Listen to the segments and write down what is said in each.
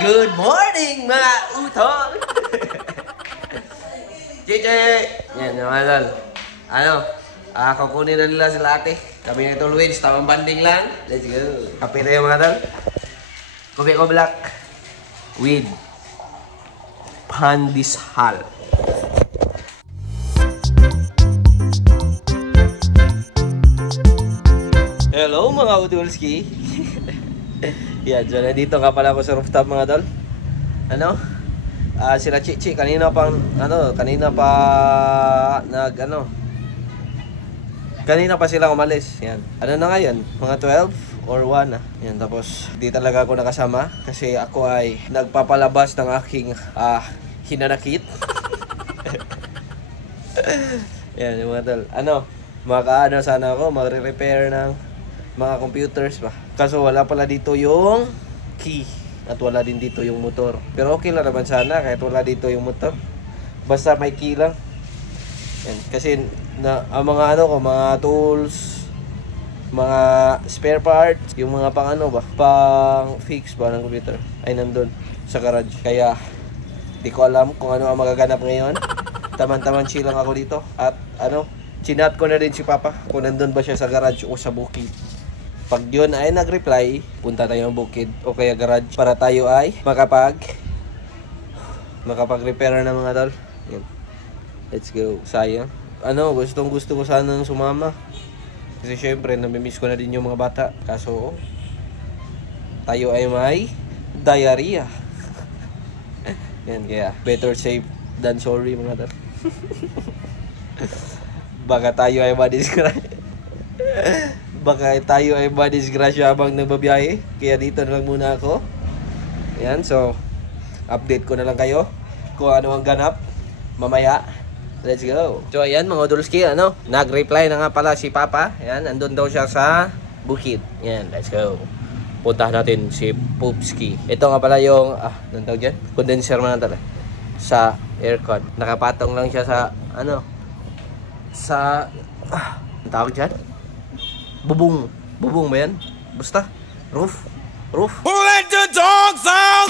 Good morning mga utol! Chiche! Yan mga tol. Ano? Kukunin na nila sila ate. Kami na itong Luis, tamang banding lang. Let's go. Kape tayo mga tol. Kopi ko black. With pandesal. Hello mga utolski. Yan, so nandito nga pala ako sa rooftop mga tol. Ano? Sila Chichi kanina pa kanina pa sila umalis. Yan. Ano na ngayon? Mga 12 or 1 na. Yan, tapos di talaga ako nakasama kasi ako ay nagpapalabas ng aking hinanakit. Yan, yung mga tol. Ano, sana ako magre-repair ng mga computers ba. Kaso wala pala dito yung key at wala din dito yung motor. Pero okay lang naman sana kahit wala dito yung motor. Basta may key lang. Yan. Kasi ang mga mga tools, mga spare parts, yung mga pang fix ba ng computer ay nandun sa garage. Kaya di ko alam kung ano ang magaganap ngayon. Taman-taman chill lang ako dito at chinat ko na din si Papa kung nandun ba siya sa garage o sa bukid. Pag yun ay nag-reply, punta tayo ng bukid o kaya garage para tayo ay makapag-repair na mga tol. Yan. Let's go. Sayang. Gusto ko sanang sumama. Kasi syempre, namimiss ko na din yung mga bata. Kaso, tayo ay may diarrhea. Yan, kaya better safe than sorry mga tol. Baka tayo ay madisgrasya habang nagbabiyahe. Kaya dito na lang muna ako. Yan, so update ko na lang kayo kung ano ang ganap mamaya. Let's go. So ayan mga udolski, nag-reply na nga pala si Papa. Yan, andun daw siya sa bukid. Yan, let's go. Puntahan natin si Poopski. Ito nga pala yung anong tawag dyan? Condenser man talaga sa aircon. Nakapatong lang siya sa anong tawag dyan? Bubong ba yan? Basta roof. Who let the dogs out?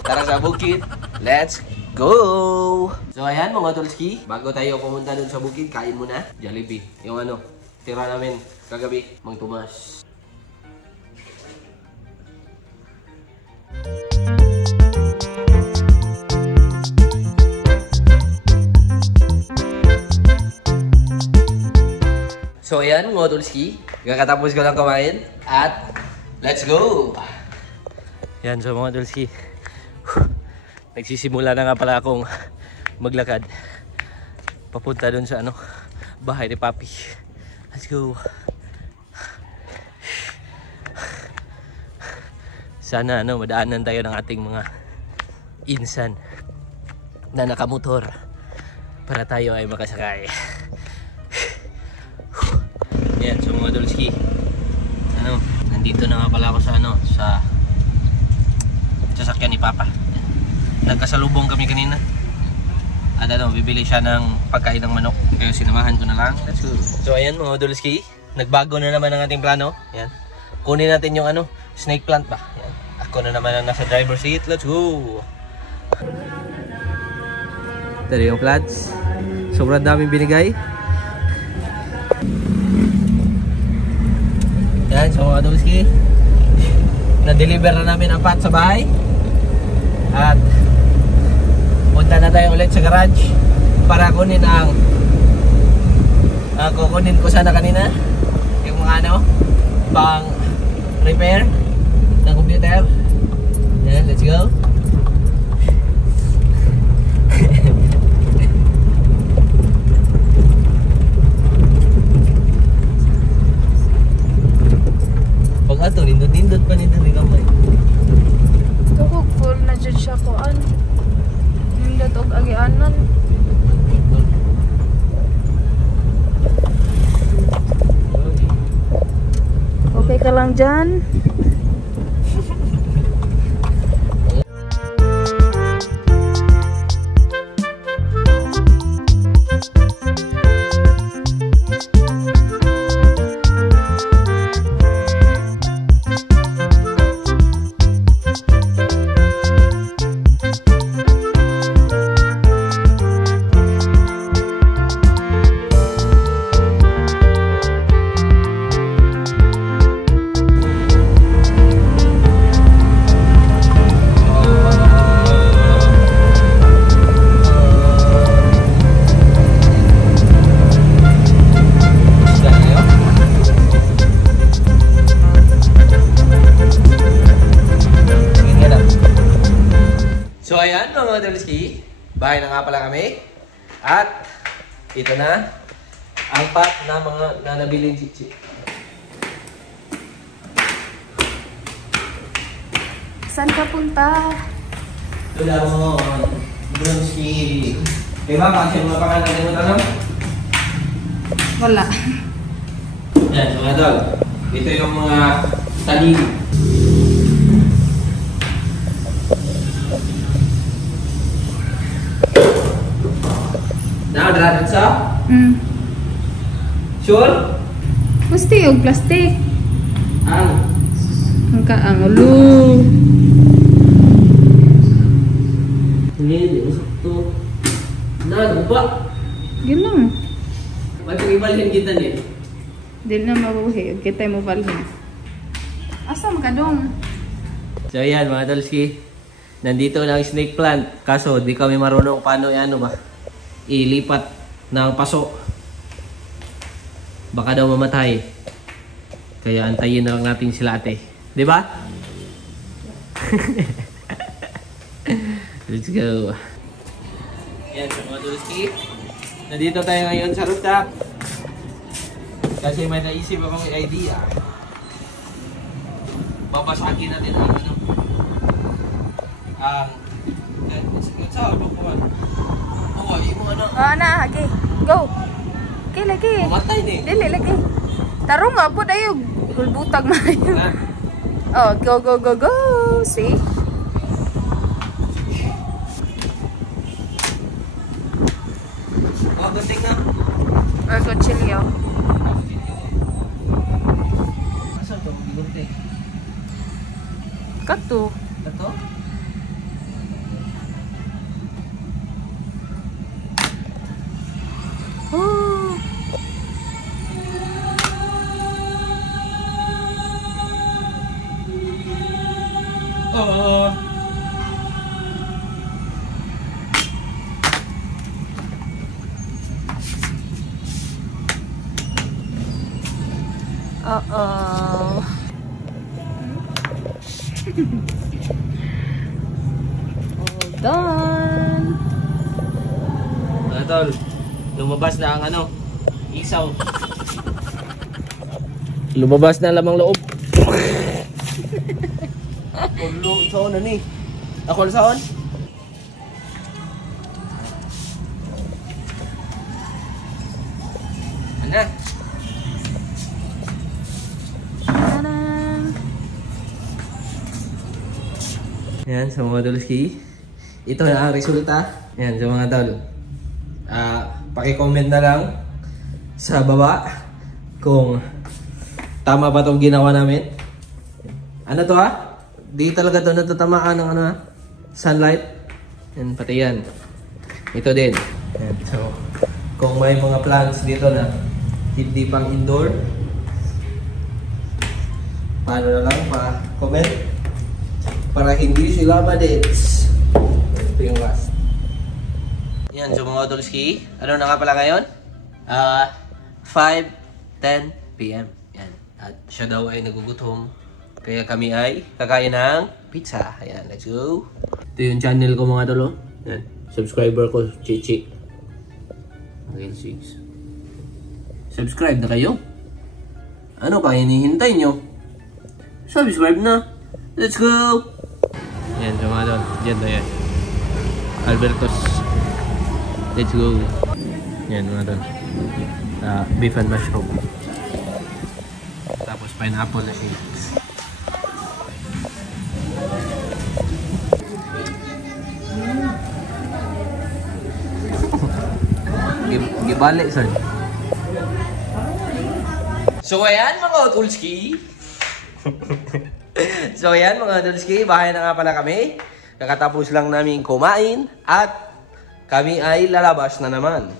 Tara sa bukid. Let's go! So ayan mga tolski, bago tayo pumunta dun sa bukid, kain muna Jollibee. Yung tira namin kagabi, Mang Tomas. So ayan mga tolski, kakatapos ko lang kumain at let's go! Yan, so mga tolski, nagsisimula na nga pala akong maglakad papunta dun sa bahay ni Papi. Let's go! Sana madaanan tayo ng ating mga insan na nakamotor para tayo ay makasakay. Yan, so mga tolski, nandito na nga pala ako sa sasakyan ni Papa. Nagkasalubong kami kanina at bibili siya ng pagkain ng manok, kaya sinamahan ko na lang. Let's go. So ayan mga tolski, nagbago na naman ang ating plano. Yan, kunin natin yung snake plant ba. Yan. Ako na naman ang nasa driver's seat. Let's go. Ito yung plants, sobrang daming binigay. Yan, so mga tolski, na-deliver na namin ang pot sa bahay. At punta na tayo ulit sa garage para kunin ang kukunin ko sana kanina yung mga pang repair ng computer. Yan, let's go. Pag nindot pa nito ni kamay. Tukog full na dyan siya koan. Nindot og agianan. Okay ka lang dyan? ayan mga Dolski, bahay na nga pala kami. At ito na ang pack na mga nabiling chichi. Saan ka punta? Ito lang mo, Dolski. Diba, kasi mga pangalan mo tanong? Wala. Yan, mga dol. Ito yung mga talim. Nakadarating sa? Sure? Gusto yung plastic. Ang? Ang kaangalo. Hindi, usap to. Ano ba? Yun lang. Magpagibalhin kita din. Di na mabuhi. Kita mo balhin. Asam ka dong? So ayan mga Dolski. Nandito na ang snake plant. Kaso di kami marunong paano ano ba? Ilipat ng paso. Baka daw mamatay. Kaya antayin na lang natin sila ate. Di ba? Let's go. Yan mga Dolski. Nandito tayo ngayon sa rooftop. Kasi may naisip akong idea. Babasagin natin ang ano. Sa ako po ano. Mo ano. Na, lagi. Go. Okay, lagi. Mamatay ni. Dili, lagi. Tarong nga po dayo. Gulbutag mayo. Na. Oh, go, go, go, go. See? Oh, gunting na. Or kutsilyo. Asa to? Gunting. Kato. Ito? Oh. Oh. Uh-oh. All done. Mga tol, lumabas na ang ano, isaw. Lumabas na lamang loob. Ulo, saan na ni? Ako na saan? Ano? Tadang. Yan, sa mga Dolski. Ito na ang resulta. Yan, sa mga tol. Paki-comment na lang sa baba kung tama ba itong ginawa namin. Ano to ha? Di talaga to natatamaan ng ano ha? Sunlight. Yan, pati yan. Ito din. Yan, so, kung may mga plants dito na hindi pang indoor, paano na lang pa-comment para hindi sila ma-dates. Ito yung last. Yan, so mga Dolski, ano na nga pala ngayon? 5:10 PM. Yan. At siya daw ay nagugutom. Kaya kami ay kakain ng pizza. Ayan, let's go. Ito yung channel ko mga tolo. Yan. Subscriber ko, Chichi. Okay, 6. Subscribe na kayo. Ano pa hinihintay nyo? Subscribe na. Let's go! Yan, so mga tolo. Diyan na yan. Albertos. Let's go. Yan mga tol. Beef and mushroom. Tapos pineapple na shakes. Gibalik sir. So ayan mga Dolski. So ayan mga Dolski, bahay na nga pala kami. Kakatapos lang namin kumain at kami ay lalabas na naman.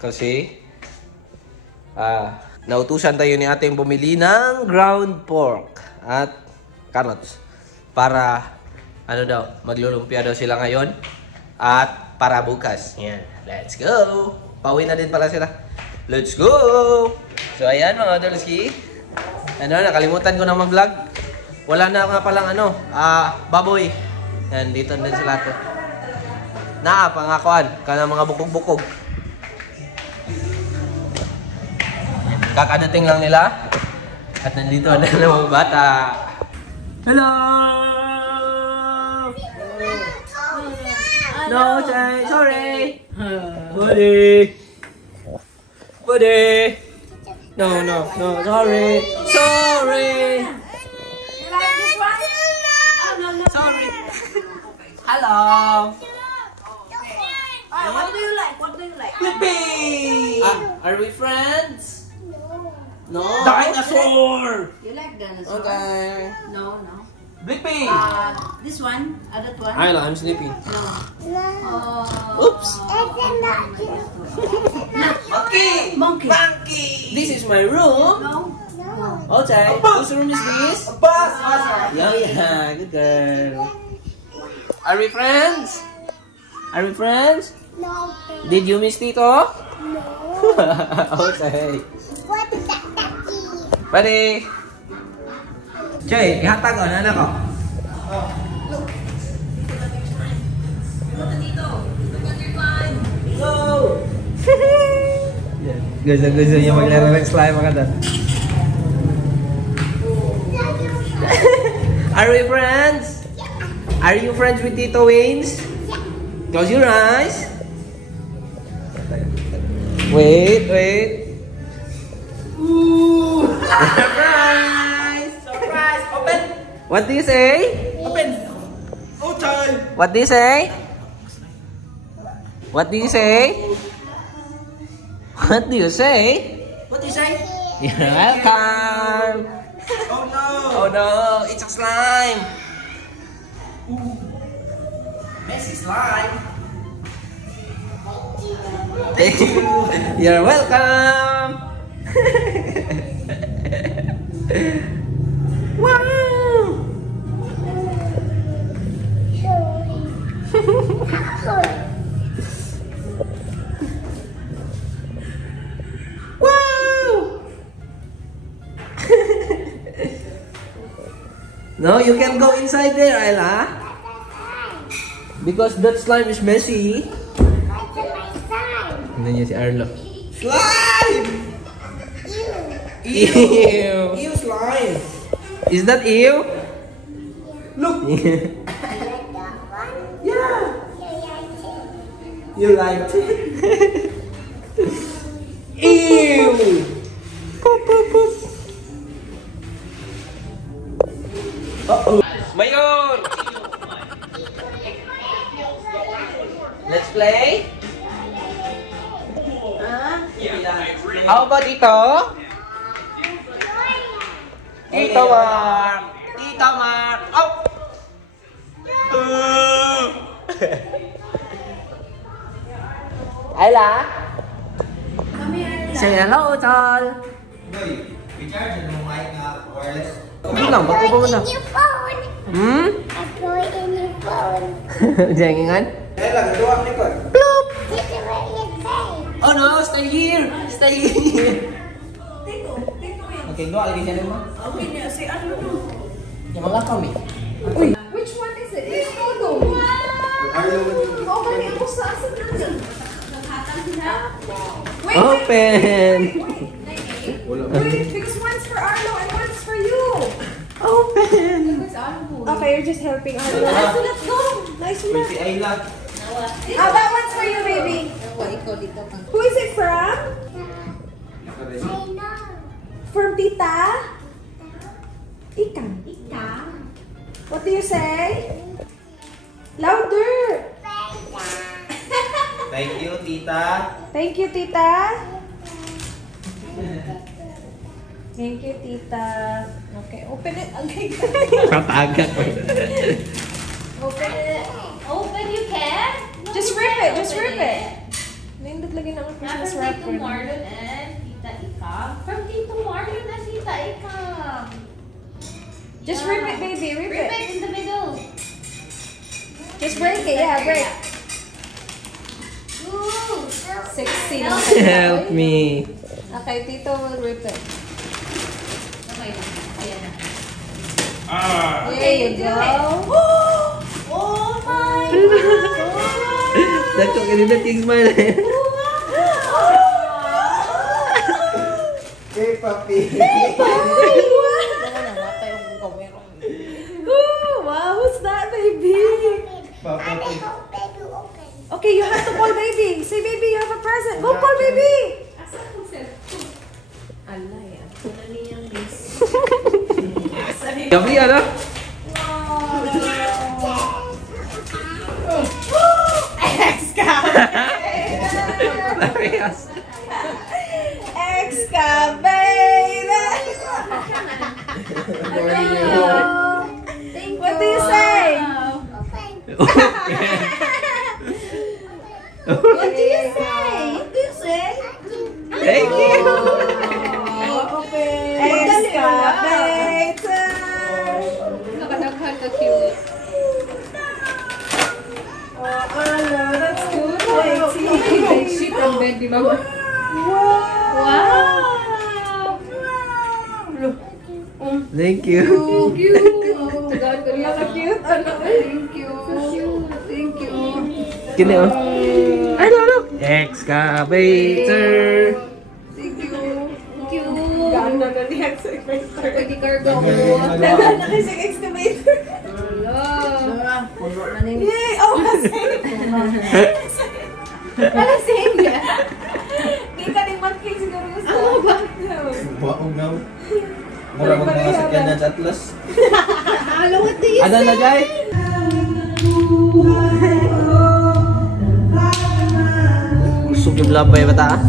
Kasi nautusan tayo ni ating bumili ng ground pork at carrots para ano daw, maglulumpia daw sila ngayon at para bukas. Yan, let's go. Pauwi na din pala sila. Let's go. So ayan mga Dolski. Ano, nakalimutan ko na mag-vlog. Wala na nga palang ano, baboy. Yan, dito din sila to. Naa, pangakuan. Kana mga bukog-bukog. Kakadating lang nila. At nandito na mga bata. Hello! No, sorry. Buddy. Buddy. No, sorry. Sorry. You like this one? Oh, no. Sorry. Hello. What do you like? What do you like? Blippi. Are we friends? No. Dinosaur. You like dinosaur? Okay. No. Blippi. This one? That one? I'm sleeping. No. Oops. Monkey. This is my room. No. Okay. Whose room is this? Yeah, good girl. Are we friends? Are we friends? No. Did you miss Tito? No. Okay. What is that? Buddy. Jay, ihatag ko. Nana ko. Go! Gusto niya maglaro ng slime mga doon. Are we friends? Are you friends with Tito Waynes? Close your eyes. Wait. Ooh! Surprise! Open! What do you say? Open! What do you say? What do you say? What do you say? You're welcome! Oh no! It's a slime! Messy slime! Thank you! You're welcome! Wow! Wow! No, you can go inside there, Ayla. Because that slime is messy. What's in my side? Ano niya si Arlo? Slime! Ew! Ew, slime! Is that ew? Look! Like that one? Yeah! Yeah, You liked it? Ew! Poop, poop, poop. Uh-oh. Mayor! Let's play? How about ito? Tito Mark! Tito Mark! Oh! Ayla? Say hello, Tol! Boy, recharge yung mic na wireless. Ito lang, bago pa mo na. in your phone. Hmm? I put it in your phone. Jangingan? Kaya lang, ito ang likod. Bloop! This is what you say. Oh no, stay here! Stay here! Okay, doa lagi siya naman. Yung mga kami. Which one is it? It's Dodo. Okay, ako sa asa Wait, Open! wait, because one's for Arlo and one's for you. Open! Okay, you're just helping Arlo. Let's go. Nice Uy, one. si Ayla. That one's for you, baby. Who is it from? I know. From Tita? Ika. What do you say? Louder. Thank you, tita. Thank you, Tita. Thank you, Tita. Okay, open it. Okay. Papagat. Open it. Open, you can? No, Just you rip can't it. Just open rip it. Nindot lagi ng Christmas From Tito wrapper. Marlon and Tita Ikam. From Tito Marlon and Tita Ikam. Just rip it, baby. Rip Rip it. it in the middle. Just break it. Yeah, break. Ooh. Sexy. Help me. Okay, Tito will rip it. Okay na. Ayan na. There you go. Oh! Dako kanina king smile. Hey, papi. Wow, who's that, baby? Papi. Baby, open. Okay, you have to call baby. Say, baby, you have a present. Go call baby. Alay, ano niyang miss? Gabi ano? What do you say? What do you say? What do you say? Thank you. Excavator. Nakadaghan ka cute. Oh, Anna, that's good. Wait, She from bed, di ba? Wow! Thank you. Cute! Tagaan ka niya. cute. Ano? Thank you. Thank you. Kini oh. Ano ano? Excavator. Thank you. Thank you! Ganda na ni excavator. Pag-ikarga mo. Ganda na kasi excavator. Wala! Yay! Oh, same. Wala same yan! Di ka rin mag-king siguro gusto. Ano ba? Waong now. Mura mo mga sakyan na sa Atlas. Hello, what do you Ano na Jai? Usog yung labay bata.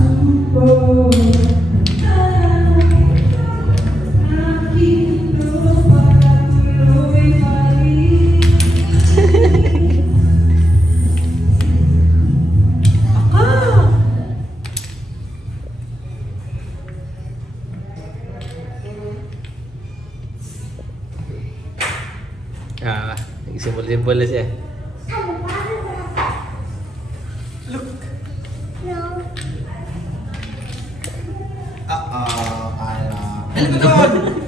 Ah, simbol-simbol na siya. No. Hello.